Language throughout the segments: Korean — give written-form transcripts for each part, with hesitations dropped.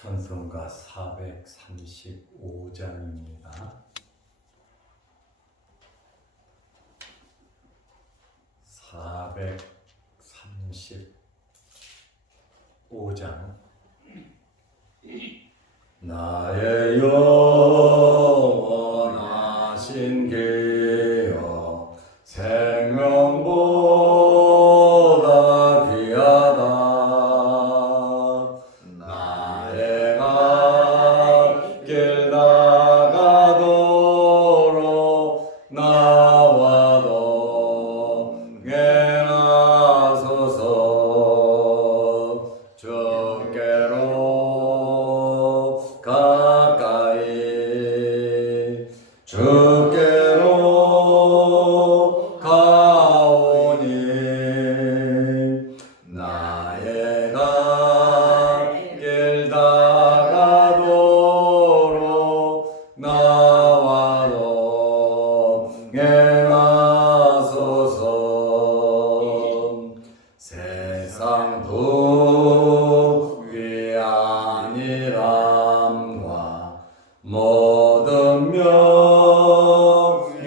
찬송가 435장입니다. 435장. 나의 영원하신 길여 생명보다 귀하다. 나의 갓길 나가도록 나와 동행하소서. 주께로 가까이 주께로 가오니 나의 갓길 나가도록 나와 동행하소서. 세상 부귀 아니람과 모든 명예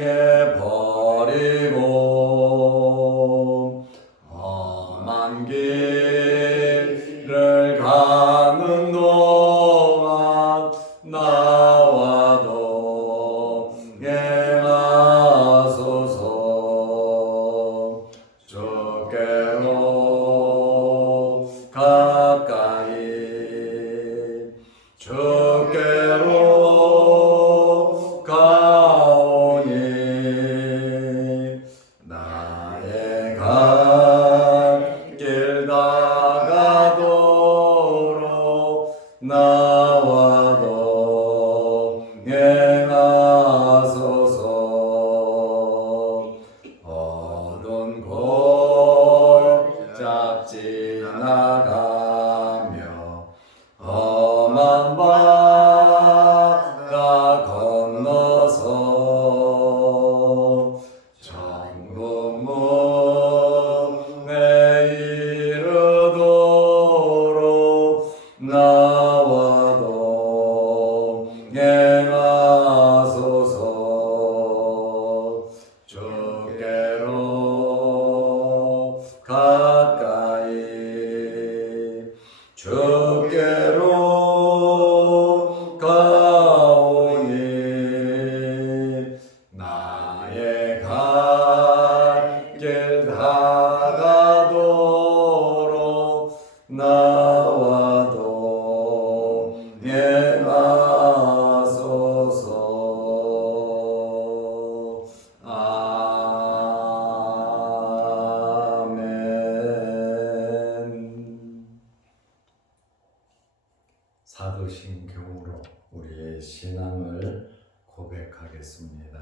버리고 험한 길을 가는 동안 나와 동행하소서. 주께로 가까이 주께로 가오니 나의 갓길 나가도록 나와 동행하소서. 어두운 골짝 지나가며 험한 바다 건너서 천국 문에 이르도록 나와 동행하소서. 주께로 가까이 주께로 가오니 나의 갓길 다가도록 나와 동행하소서. 사도신경으로 우리의 신앙을 고백하겠습니다.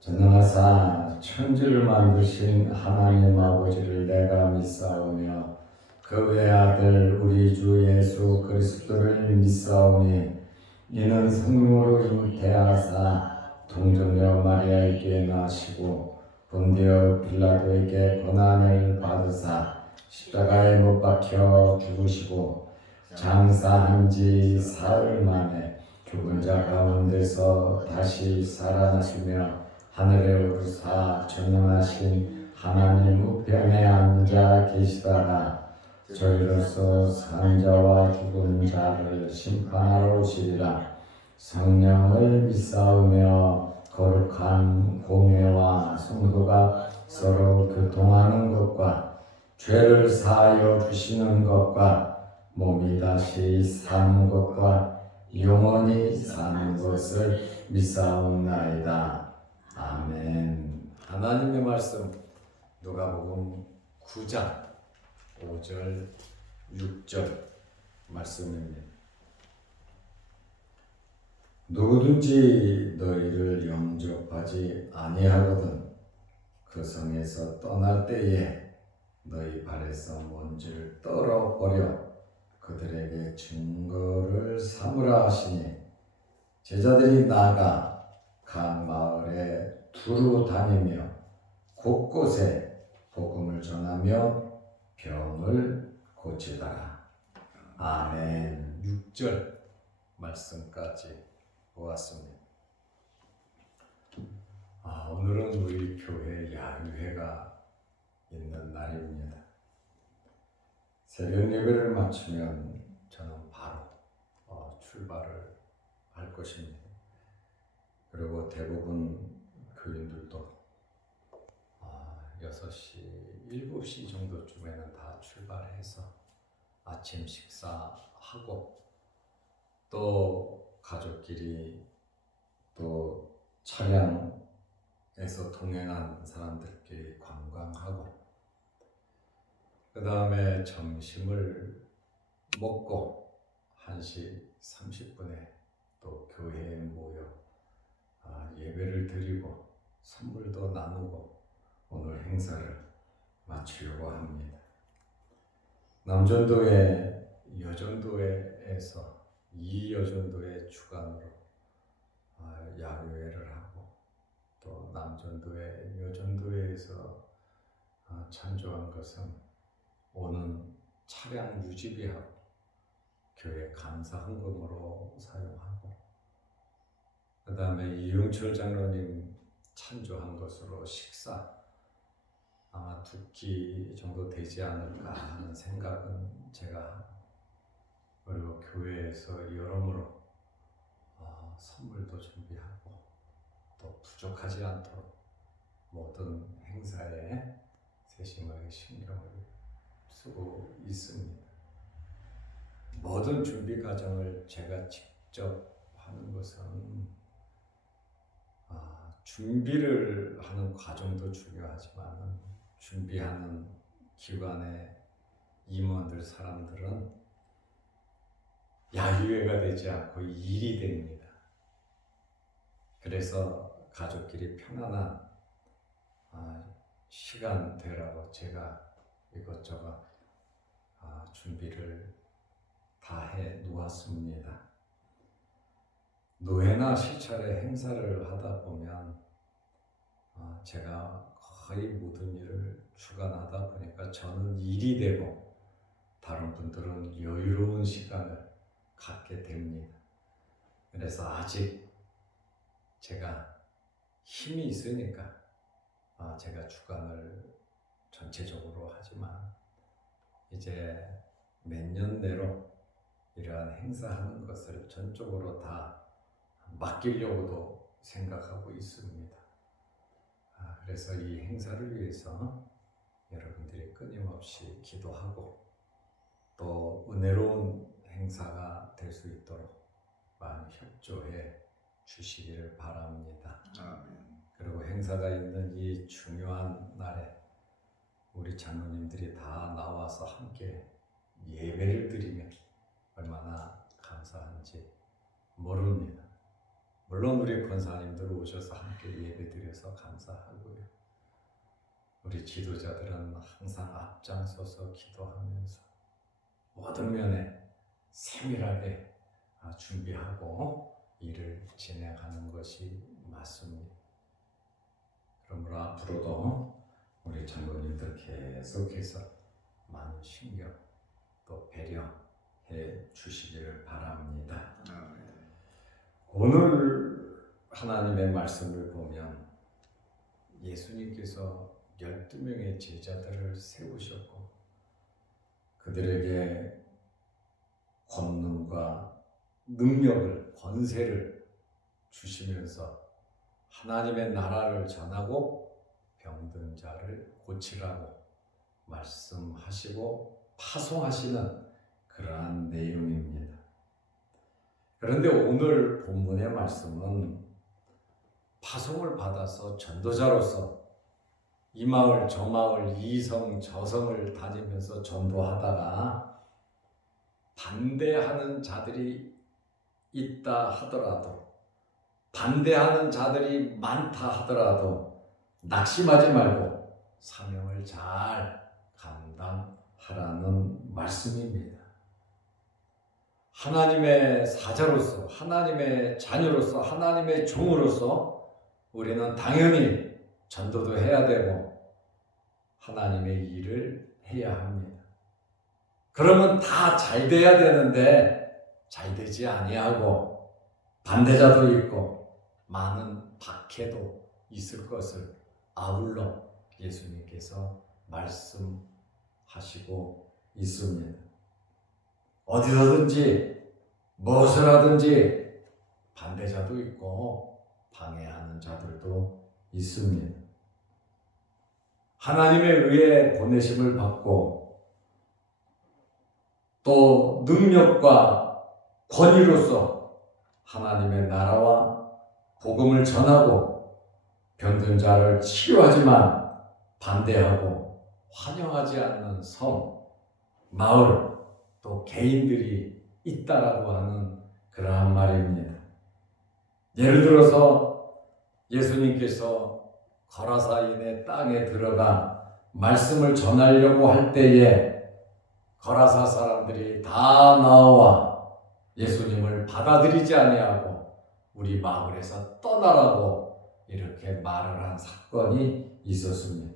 전능하사 천지를 만드신 하나님 아버지를 내가 믿사오며 그 외아들 우리 주 예수 그리스도를 믿사오니 이는 성령으로 잉태하사 동정녀 마리아에게 나시고 본디오 빌라도에게 고난을 받으사 십자가에 못 박혀 죽으시고 장사한 지 사흘 만에 죽은 자 가운데서 다시 살아나시며 하늘에 오르사 전능하신 하나님 우편에 앉아 계시다가 저희로서 산 자와 죽은 자를 심판하러 오시리라. 성령을 믿사오며 거룩한 공회와 성도가 서로 교통하는 것과 죄를 사하여 주시는 것과 몸이 다시 사는 것과 영원히 사는 것을 믿사옵나이다. 아멘. 하나님의 말씀 누가복음 9장 5절 6절 말씀입니다. 누구든지 너희를 영접하지 아니하거든 그 성에서 떠날 때에 너희 발에서 먼지를 떨어버려 그들에게 증거를 삼으라 하시니 제자들이 나가 각 마을에 두루 다니며 곳곳에 복음을 전하며 병을 고치더라. 아멘. 6절 말씀까지 보았습니다. 오늘은 우리 교회 야유회가 있는 날입니다. 새벽 예배를 마치면 저는 바로 출발을 할 것입니다. 그리고 대부분 교인들도 6시, 7시 정도쯤에는 다 출발해서 아침 식사하고 또 가족끼리 또 차량에서 동행한 사람들끼리 관광하고 그 다음에 점심을 먹고 1시 30분에 또 교회에 모여 예배를 드리고 선물도 나누고 오늘 행사를 마치려고 합니다. 남전도회 여전도회에서 이 여전도회 주관으로 야유회를 하고 또 남전도회 여전도회에서 찬조한 것은 오는 차량 유지비하고 교회 감사 헌금으로 사용하고 그 다음에 이용철 장로님 찬조한 것으로 식사 아마 2끼 정도 되지 않을까 하는 생각은 제가 하고 그리고 교회에서 여러모로 선물도 준비하고 또 부족하지 않도록 모든 행사에 세심하게 신경을 쓰고 있습니다. 모든 준비 과정을 제가 직접 하는 것은 준비를 하는 과정도 중요하지만 준비하는 기관의 임원들 사람들은 야유회가 되지 않고 일이 됩니다. 그래서 가족끼리 편안한 시간 되라고 제가 이것저것 준비를 다 해 놓았습니다. 노회나 시찰의 행사를 하다 보면 제가 거의 모든 일을 주관하다 보니까 저는 일이 되고 다른 분들은 여유로운 시간을 갖게 됩니다. 그래서 아직 제가 힘이 있으니까 제가 주관을 전체적으로 하지만 이제 몇 년 내로 이러한 행사하는 것을 전적으로 다 맡기려고도 생각하고 있습니다. 그래서 이 행사를 위해서 여러분들이 끊임없이 기도하고 또 은혜로운 행사가 될 수 있도록 많이 협조해 주시기를 바랍니다. 아멘. 그리고 행사가 있는 이 중요한 날에 우리 장로님들이 다 나와서 함께 예배를 드리면 얼마나 감사한지 모릅니다. 물론 우리 권사님들 오셔서 함께 예배 드려서 감사하고요. 우리 지도자들은 항상 앞장서서 기도하면서 모든 면에 세밀하게 준비하고 일을 진행하는 것이 맞습니다. 그러므로 앞으로도 우리 장로님들 계속해서 많은 신경 또 배려해 주시기를 바랍니다. 오늘 하나님의 말씀을 보면 예수님께서 12명의 제자들을 세우셨고 그들에게 권능과 능력을, 권세를 주시면서 하나님의 나라를 전하고 병든 자를 고치라고 말씀하시고 파송하시는 그러한 내용입니다. 그런데 오늘 본문의 말씀은 파송을 받아서 전도자로서 이 마을 저 마을 이 성 저 성을 다니면서 전도하다가 반대하는 자들이 있다 하더라도 반대하는 자들이 많다 하더라도 낙심하지 말고 사명을 잘 감당하라는 말씀입니다. 하나님의 사자로서 하나님의 자녀로서 하나님의 종으로서 우리는 당연히 전도도 해야 되고 하나님의 일을 해야 합니다. 그러면 다 잘 돼야 되는데 잘 되지 아니하고 반대자도 있고 많은 박해도 있을 것을 아울러 예수님께서 말씀하시고 있습니다. 어디서든지 무엇을 하든지 반대자도 있고 방해하는 자들도 있습니다. 하나님에 의해 보내심을 받고 또 능력과 권위로서 하나님의 나라와 복음을 전하고 병든 자를 치료하지만 반대하고 환영하지 않는 성, 마을, 또 개인들이 있다라고 하는 그러한 말입니다. 예를 들어서 예수님께서 거라사인의 땅에 들어가 말씀을 전하려고 할 때에 거라사 사람들이 다 나와 예수님을 받아들이지 아니하고 우리 마을에서 떠나라고 이렇게 말을 한 사건이 있었습니다.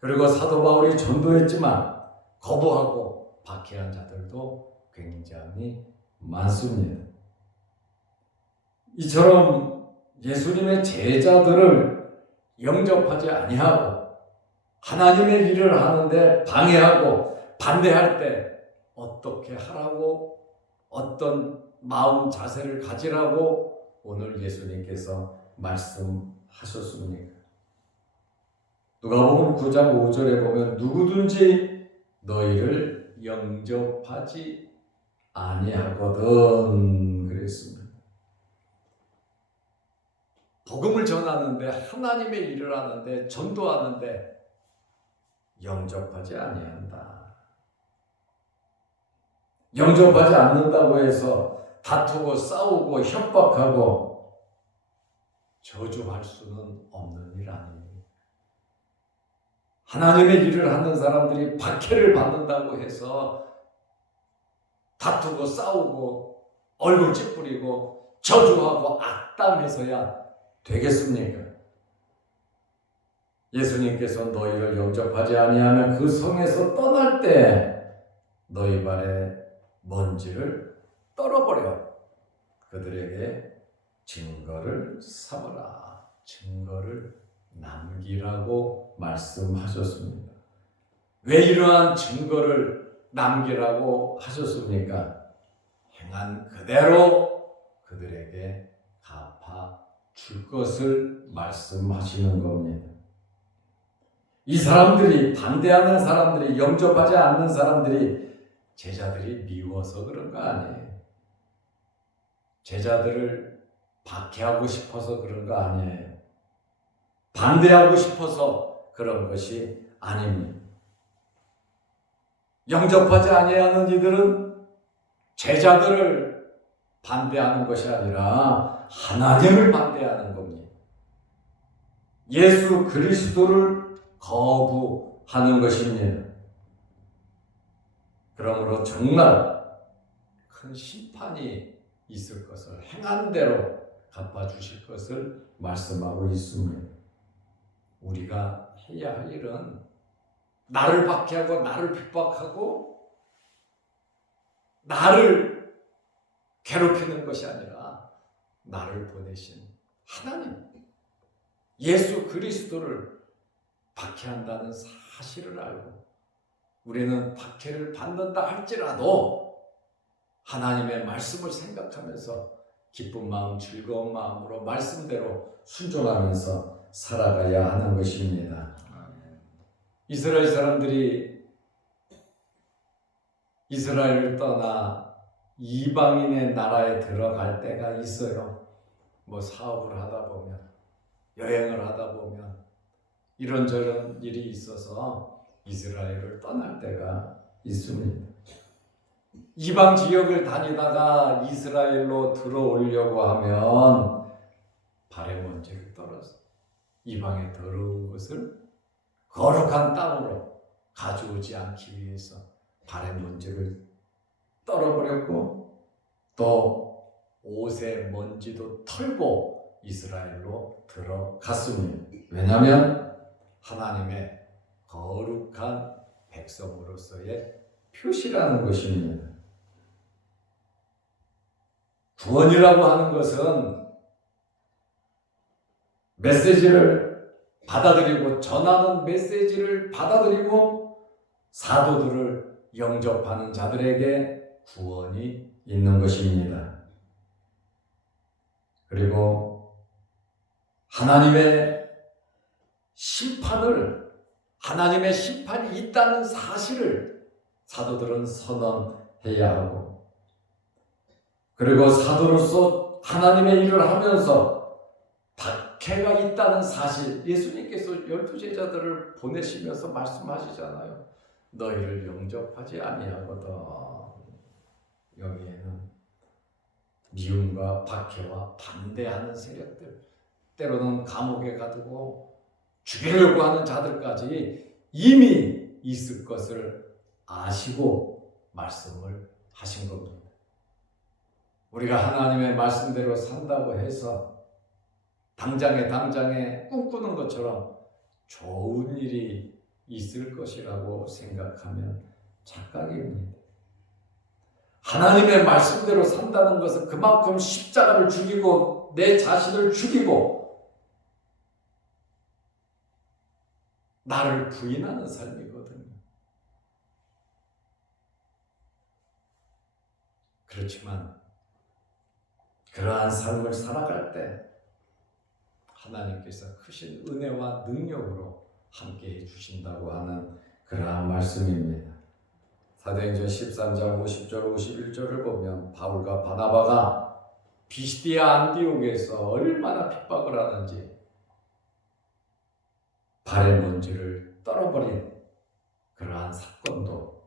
그리고 사도 바울이 전도했지만 거부하고 박해한 자들도 굉장히 많습니다. 이처럼 예수님의 제자들을 영접하지 아니하고 하나님의 일을 하는데 방해하고 반대할 때 어떻게 하라고 어떤 마음 자세를 가지라고 오늘 예수님께서 말씀하셨습니까? 누가복음 9장 5절에 보면 누구든지 너희를 영접하지 아니하거든 그랬습니다. 복음을 전하는데 하나님의 일을 하는데 전도하는데 영접하지 아니한다. 영접하지 않는다고 해서 다투고 싸우고 협박하고 저주할 수는 없는 일 아닙니다. 하나님의 일을 하는 사람들이 박해를 받는다고 해서 다투고 싸우고 얼굴 찌푸리고 저주하고 악담해서야 되겠습니까? 예수님께서 너희를 영접하지 아니하면 그 성에서 떠날 때 너희 발에 먼지를 떨어버려 그들에게 증거를 삼으라. 증거를 남기라고 말씀하셨습니다. 왜 이러한 증거를 남기라고 하셨습니까? 행한 그대로 그들에게 갚아 줄 것을 말씀하시는 겁니다. 이 사람들이 반대하는 사람들이 영접하지 않는 사람들이 제자들이 미워서 그런 거 아니에요. 제자들을 박해하고 싶어서 그런 거 아니에요. 반대하고 싶어서 그런 것이 아닙니다. 영접하지 아니하는 이들은 제자들을 반대하는 것이 아니라 하나님을 반대하는 겁니다. 예수 그리스도를 거부하는 것입니다. 그러므로 정말 큰 심판이 있을 것을 행한 대로 갚아주실 것을 말씀하고 있습니다. 우리가 해야 할 일은 나를 박해하고 나를 핍박하고 나를 괴롭히는 것이 아니라 나를 보내신 하나님 예수 그리스도를 박해한다는 사실을 알고 우리는 박해를 받는다 할지라도 하나님의 말씀을 생각하면서 기쁜 마음 즐거운 마음으로 말씀대로 순종하면서 살아가야 하는 것입니다. 이스라엘 사람들이 이스라엘을 떠나 이방인의 나라에 들어갈 때가 있어요. 뭐 사업을 하다 보면 여행을 하다 보면 이런저런 일이 있어서 이스라엘을 떠날 때가 있습니다. 이방 지역을 다니다가 이스라엘로 들어오려고 하면 발에 먼지를 떨어서 이방의 더러운 것을 거룩한 땅으로 가져오지 않기 위해서 발에 먼지를 떨어버렸고 또 옷에 먼지도 털고 이스라엘로 들어갔습니다. 왜냐하면 하나님의 거룩한 백성으로서의 표시라는 것입니다. 구원이라고 하는 것은 메시지를 받아들이고 전하는 메시지를 받아들이고 사도들을 영접하는 자들에게 구원이 있는 것입니다. 그리고 하나님의 심판이 있다는 사실을 사도들은 선언해야 하고, 그리고 사도로서 하나님의 일을 하면서 박해가 있다는 사실, 예수님께서 12제자들을 보내시면서 말씀하시잖아요. 너희를 영접하지 아니하거든. 여기에는 미움과 박해와 반대하는 세력들, 때로는 감옥에 가두고 죽이려고 하는 자들까지 이미 있을 것을 아시고 말씀을 하신 겁니다. 우리가 하나님의 말씀대로 산다고 해서 당장에 꿈꾸는 것처럼 좋은 일이 있을 것이라고 생각하면 착각입니다. 하나님의 말씀대로 산다는 것은 그만큼 십자가를 죽이고 내 자신을 죽이고 나를 부인하는 삶이거든요. 그렇지만 그러한 삶을 살아갈 때 하나님께서 크신 은혜와 능력으로 함께해 주신다고 하는 그러한 말씀입니다. 사도행전 13장 50절 51절을 보면 바울과 바나바가 비시디아 안디옥에서 얼마나 핍박을 하는지 발의 먼지를 떨어버린 그러한 사건도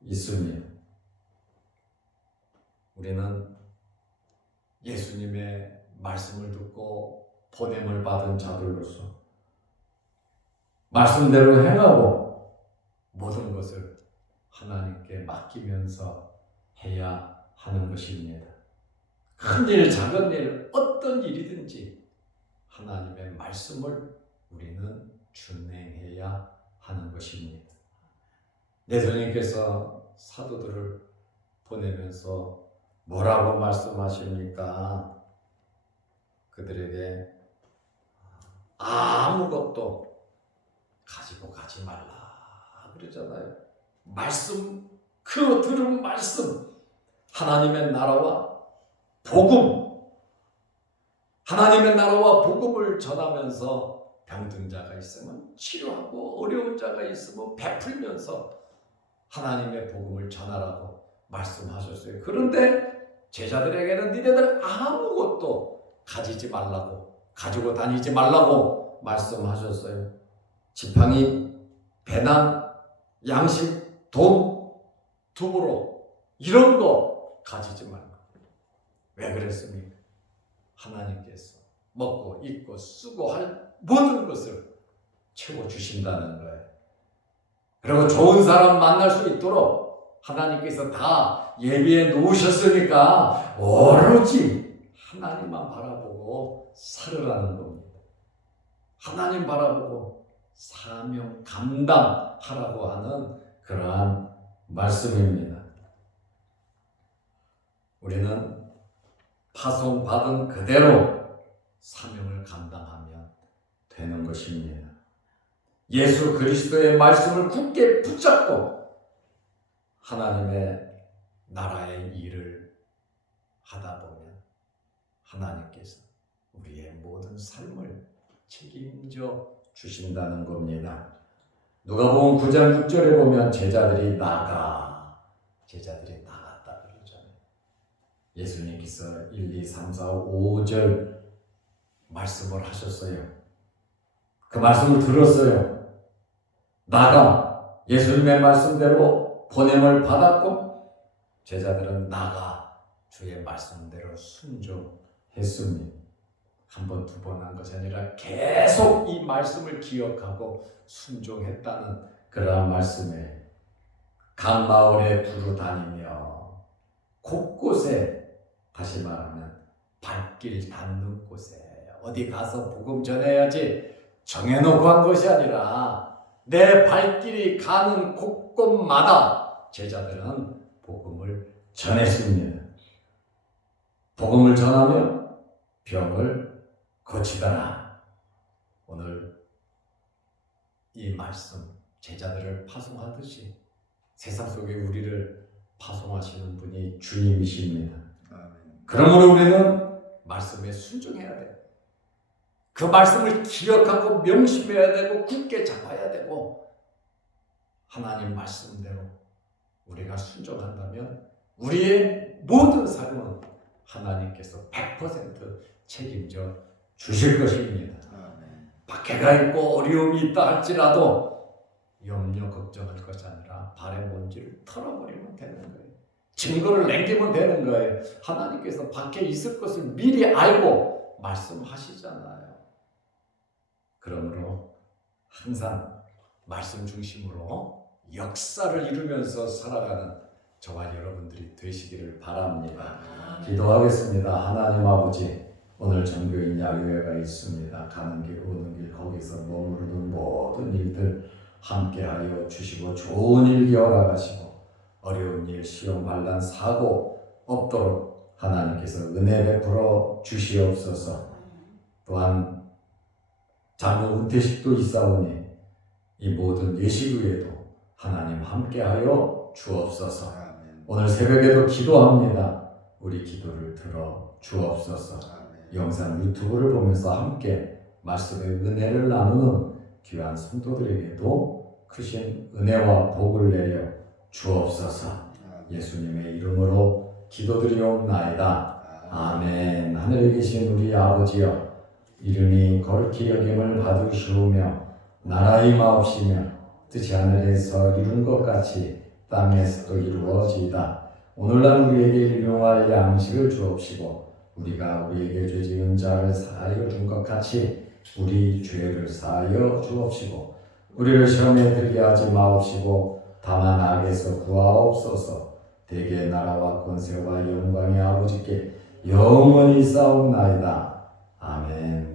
있습니다. 우리는 예수님의 말씀을 듣고 보냄을 받은 자들로서 말씀대로 행하고 모든 것을 하나님께 맡기면서 해야 하는 것입니다. 큰 일, 작은 일, 어떤 일이든지 하나님의 말씀을 우리는 준행해야 하는 것입니다. 예수님께서 사도들을 보내면서 뭐라고 말씀하십니까? 그들에게 아무것도 가지고 가지 말라 그러잖아요. 말씀, 그 들은 말씀, 하나님의 나라와 복음, 하나님의 나라와 복음을 전하면서 병든 자가 있으면 치료하고 어려운 자가 있으면 베풀면서 하나님의 복음을 전하라고 말씀하셨어요. 그런데 제자들에게는 니네들 아무것도 가지지 말라고, 가지고 다니지 말라고 말씀하셨어요. 지팡이, 배낭, 양식, 돈, 두부로 이런 거 가지지 말고. 왜 그랬습니까? 하나님께서 먹고 입고 쓰고 할 모든 것을 채워주신다는 거예요. 그리고 좋은 사람 만날 수 있도록 하나님께서 다 예비해 놓으셨으니까 오로지 하나님만 바라보고 살으라는 겁니다. 하나님 바라보고 사명 감당하라고 하는 그러한 말씀입니다. 우리는 파송받은 그대로 사명을 감당하면 되는 것입니다. 예수 그리스도의 말씀을 굳게 붙잡고 하나님의 나라의 일을 하다 보면 하나님께서 우리의 모든 삶을 책임져 주신다는 겁니다. 누가복음 9장 6절에 보면 제자들이 나갔다 그러잖아요. 예수님께서 1, 2, 3, 4, 5절 말씀을 하셨어요. 그 말씀을 들었어요. 나가, 예수님의 말씀대로 보냄을 받았고 제자들은 나가 주의 말씀대로 순종했습니다. 한 번, 두 번 한 것이 아니라 계속 이 말씀을 기억하고 순종했다는 그러한 말씀에 각 마을에 두루 다니며 곳곳에, 다시 말하면 발길 닿는 곳에 어디 가서 복음 전해야지 정해놓고 한 것이 아니라 내 발길이 가는 곳곳마다 제자들은 복음을 전했습니다. 복음을 전하며 병을 고치더라. 오늘 이 말씀 제자들을 파송하듯이 세상 속에 우리를 파송하시는 분이 주님이십니다. 그러므로 우리는 말씀에 순종해야 돼요. 그 말씀을 기억하고 명심해야 되고 굳게 잡아야 되고 하나님 말씀대로 우리가 순종한다면 우리의 모든 삶은 하나님께서 100% 책임져 주실 것입니다. 박해가 있고 어려움이 있다 할지라도 염려 걱정할 것이 아니라 발의 먼지를 털어버리면 되는 거예요. 증거를 남기면 되는 거예요. 하나님께서 밖에 있을 것을 미리 알고 말씀하시잖아요. 그러므로 항상 말씀 중심으로 역사를 이루면서 살아가는 저와 여러분들이 되시기를 바랍니다. 기도하겠습니다. 하나님 아버지, 오늘 전교인 야유회가 있습니다. 가는 길 오는 길 거기서 머무르는 모든 일들 함께하여 주시고 좋은 일 허락하시고 어려운 일, 시험, 반란, 사고 없도록 하나님께서 은혜 베풀어 주시옵소서. 또한 장로 은퇴식도 있사오니 이 모든 예식 후에도 하나님 함께하여 주옵소서. 오늘 새벽에도 기도합니다. 우리 기도를 들어 주옵소서. 영상 유튜브를 보면서 함께 말씀의 은혜를 나누는 귀한 성도들에게도 크신 은혜와 복을 내려 주옵소서. 예수님의 이름으로 기도드리옵나이다. 아멘. 하늘에 계신 우리 아버지여, 이름이 거룩히 여김을 받으시오며 나라의 마옵시며 뜻이 하늘에서 이룬 것 같이 땅에서도 이루어지이다. 오늘날 우리에게 일용할 양식을 주옵시고 우리가 우리에게 죄 지은 자를 사하여 준 것 같이 우리 죄를 사하여 주옵시고 우리를 시험에 들게 하지 마옵시고 다만 악에서 구하옵소서. 대개 나라와 권세와 영광의 아버지께 영원히 싸움나이다. 아멘.